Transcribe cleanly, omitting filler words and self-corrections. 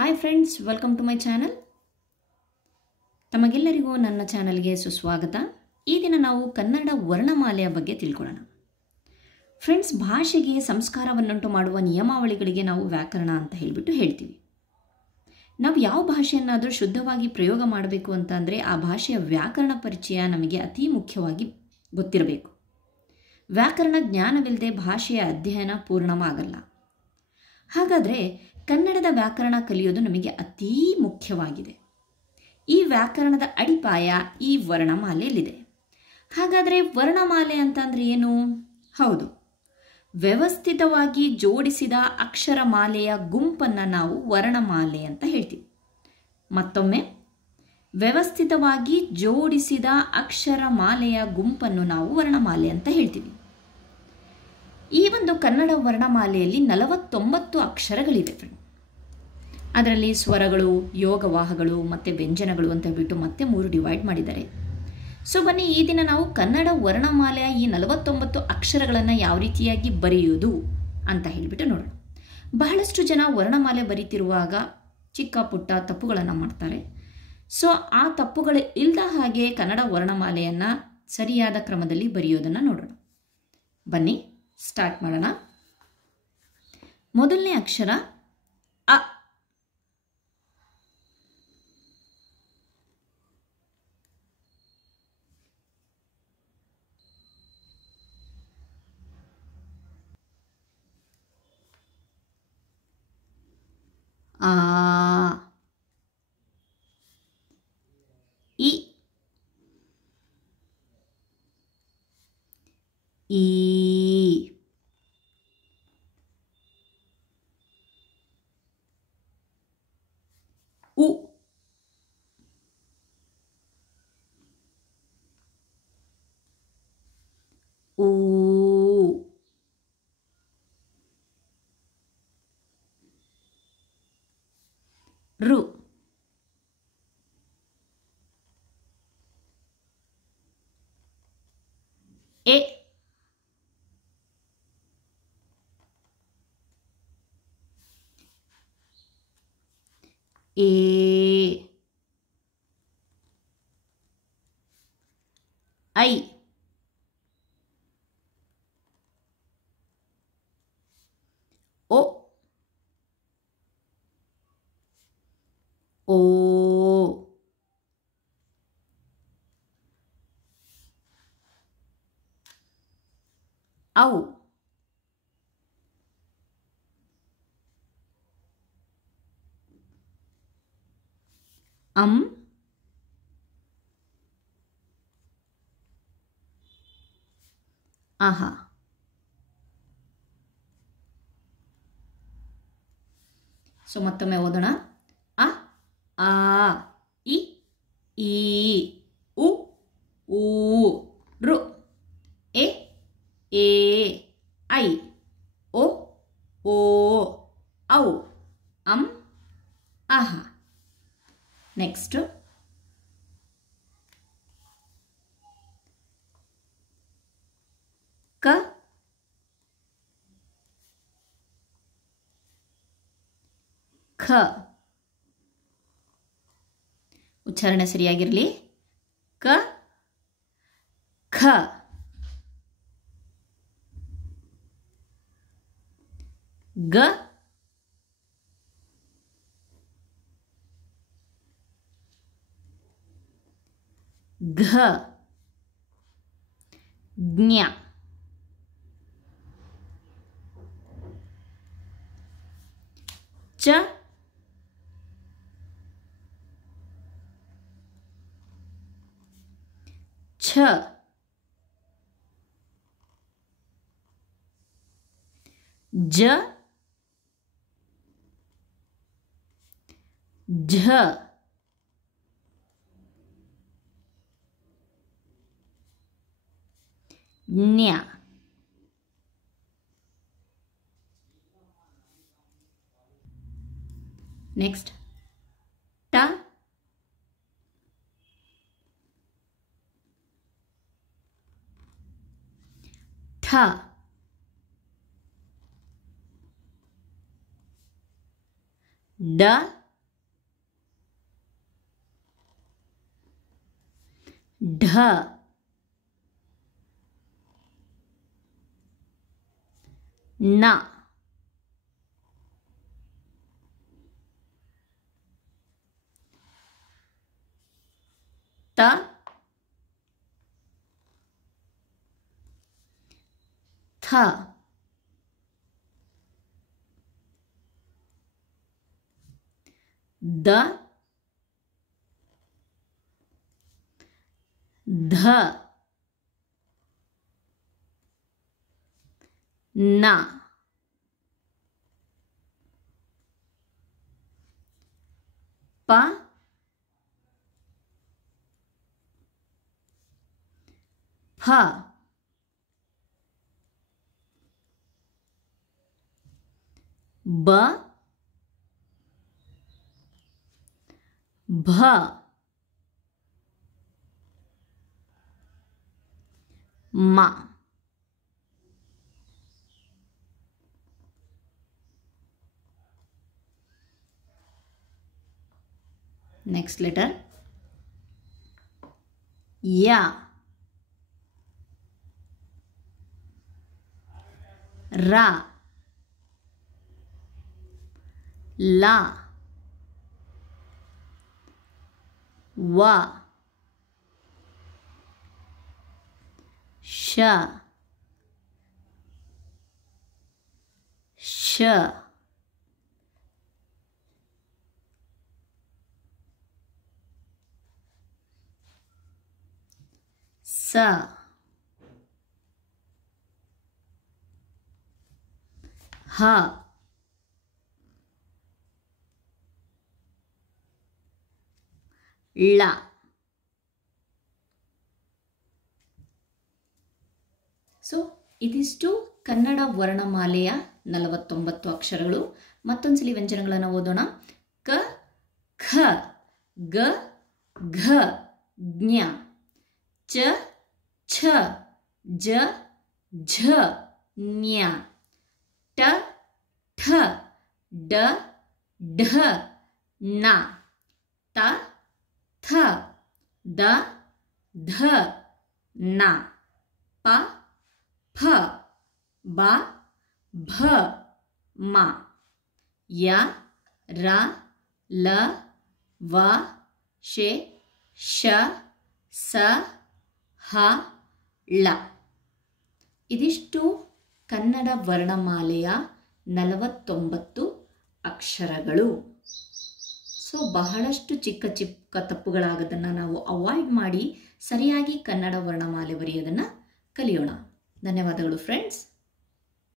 Hi friends, welcome to my channel. ತಮಗೆಲ್ಲರಿಗೂ ನನ್ನ ಚಾನಲ್ಗೆ ಸುಸ್ವಾಗತ. ಈ ದಿನ ನಾವು ಕನ್ನಡ ವರ್ಣಮಾಲೆಯ ಬಗ್ಗೆ ತಿಳ್ಕೊಳ್ಳೋಣ. ಫ್ರೆಂಡ್ಸ್, ಭಾಷೆಗೆ ಸಂಸ್ಕಾರವನ್ನುಂಟು ಮಾಡುವ ನಿಯಮಾವಳಿಗಳಿಗೆ ನಾವು ವ್ಯಾಕರಣ ಅಂತ ಹೇಳ್ತೀವಿ. ನಾವು ಯಾವ ಭಾಷೆಯನ್ನಾದರೂ ಶುದ್ಧವಾಗಿ ಪ್ರಯೋಗ ಮಾಡಬೇಕು ಅಂತ ಅಂದರೆ ಆ ಭಾಷೆಯ ವ್ಯಾಕರಣ ಪರಿಚಯ ನಮಗೆ ಅತಿ ಮುಖ್ಯವಾಗಿ ಗೊತ್ತಿರಬೇಕು. ವ್ಯಾಕರಣ ಜ್ಞಾನವಿಲ್ಲದೆ ಭಾಷೆಯ ಅಧ್ಯಯನ ಪೂರ್ಣವಾಗಲ್ಲ. ಹಾಗಾದರೆ ಕನ್ನಡದ ವ್ಯಾಕರಣ ಕಲಿಯೋದು ನಮಗೆ ಅತೀ ಮುಖ್ಯವಾಗಿದೆ. ಈ ವ್ಯಾಕರಣದ ಅಡಿಪಾಯ ಈ ವರ್ಣಮಾಲೆಯಲ್ಲಿದೆ. ಹಾಗಾದರೆ ವರ್ಣಮಾಲೆ ಅಂತಂದರೆ ಏನು? ಹೌದು, ವ್ಯವಸ್ಥಿತವಾಗಿ ಜೋಡಿಸಿದ ಅಕ್ಷರಮಾಲೆಯ ಗುಂಪನ್ನು ನಾವು ವರ್ಣಮಾಲೆ ಅಂತ ಹೇಳ್ತೀವಿ. ಮತ್ತೊಮ್ಮೆ, ವ್ಯವಸ್ಥಿತವಾಗಿ ಜೋಡಿಸಿದ ಅಕ್ಷರಮಾಲೆಯ ಗುಂಪನ್ನು ನಾವು ವರ್ಣಮಾಲೆ ಅಂತ ಹೇಳ್ತೀವಿ. ಈ ಒಂದು ಕನ್ನಡ ವರ್ಣಮಾಲೆಯಲ್ಲಿ 49 ಅಕ್ಷರಗಳಿವೆ ಫ್ರೆಂಡ್. ಅದರಲ್ಲಿ ಸ್ವರಗಳು, ಯೋಗವಾಹಗಳು ಮತ್ತು ವ್ಯಂಜನಗಳು ಅಂತ ಹೇಳ್ಬಿಟ್ಟು ಮತ್ತೆ 3 ಡಿವೈಡ್ ಮಾಡಿದ್ದಾರೆ. ಸೊ ಬನ್ನಿ, ಈ ದಿನ ನಾವು ಕನ್ನಡ ವರ್ಣಮಾಲೆಯ ಈ 49 ಅಕ್ಷರಗಳನ್ನು ಯಾವ ರೀತಿಯಾಗಿ ಬರೆಯುವುದು ಅಂತ ಹೇಳಿಬಿಟ್ಟು ನೋಡೋಣ. ಬಹಳಷ್ಟು ಜನ ವರ್ಣಮಾಲೆ ಬರೀತಿರುವಾಗ ಚಿಕ್ಕ ಪುಟ್ಟ ತಪ್ಪುಗಳನ್ನು ಮಾಡ್ತಾರೆ. ಸೊ ಆ ತಪ್ಪುಗಳು ಇಲ್ಲದ ಹಾಗೆ ಕನ್ನಡ ವರ್ಣಮಾಲೆಯನ್ನು ಸರಿಯಾದ ಕ್ರಮದಲ್ಲಿ ಬರೆಯೋದನ್ನು ನೋಡೋಣ. ಬನ್ನಿ ಸ್ಟಾರ್ಟ್ ಮಾಡೋಣ. ಮೊದಲನೇ ಅಕ್ಷರ ಅ. ಆ. ಇ. ಈ. ಉ. ಊ. ರು. ಎ. ಎ. ಐ. ಓ. ಓ. ಔ. ಅಂ. ಆಹಾ. ಸೊ ಮತ್ತೊಮ್ಮೆ ಓದೋಣ. ಅ. ಆ. ಇ. ಈ. ಉ. ಊ. ರು. ಎ. ಎ. ಐ. ಓ. ಓ. ಔ. ಅಂ. ಆಹಾ. ನೆಕ್ಸ್ಟ್ ಕ. ಖ. ಉಚ್ಚಾರಣೆ ಸರಿಯಾಗಿರಲಿ. ಕ. ಖ. ಗ. ಘ. ಜ್ಞ. ಚ. ಛ. ಜ. ಝ. ಜ್ಞ. ನೆಕ್ಸ್ಟ್ ಟ. ಠ. ಡ. ಢ ನ ತ ಥ ದ ಧ ನ ಪ ಫ ಬ ಭ ಮ next letter ಯ ರ ಲ ವ ಶ ಶ ಸ ಹ ಳ ಸೊ ಇದಿಷ್ಟು ಕನ್ನಡ ವರ್ಣಮಾಲೆಯ 49 ಅಕ್ಷರಗಳು. ಮತ್ತೊಂದ್ಸಲಿ ವ್ಯಂಜನಗಳನ್ನು ಓದೋಣ. ಕ ಖ ಗ ಘ ಜ್ಞ ಚ ಛ ಜ ಝ ನ್ಯ ಟ ಠ ಡ ಢ ನ ತ ಥ ದ ಧ ನ ಪ ಫ ಬ ಭ ಮ ಯ ರ ಲ ವ ಶೆ ಶ ಸ ಹ ಳ. ಇದಿಷ್ಟು ಕನ್ನಡ ವರ್ಣಮಾಲೆಯ 49 ಅಕ್ಷರಗಳು. ಸೊ ಬಹಳಷ್ಟು ಚಿಕ್ಕ ಚಿಕ್ಕ ತಪ್ಪುಗಳಾಗೋದನ್ನು ನಾವು ಅವಾಯ್ಡ್ ಮಾಡಿ ಸರಿಯಾಗಿ ಕನ್ನಡ ವರ್ಣಮಾಲೆ ಬರೆಯೋದನ್ನು ಕಲಿಯೋಣ. ಧನ್ಯವಾದಗಳು ಫ್ರೆಂಡ್ಸ್.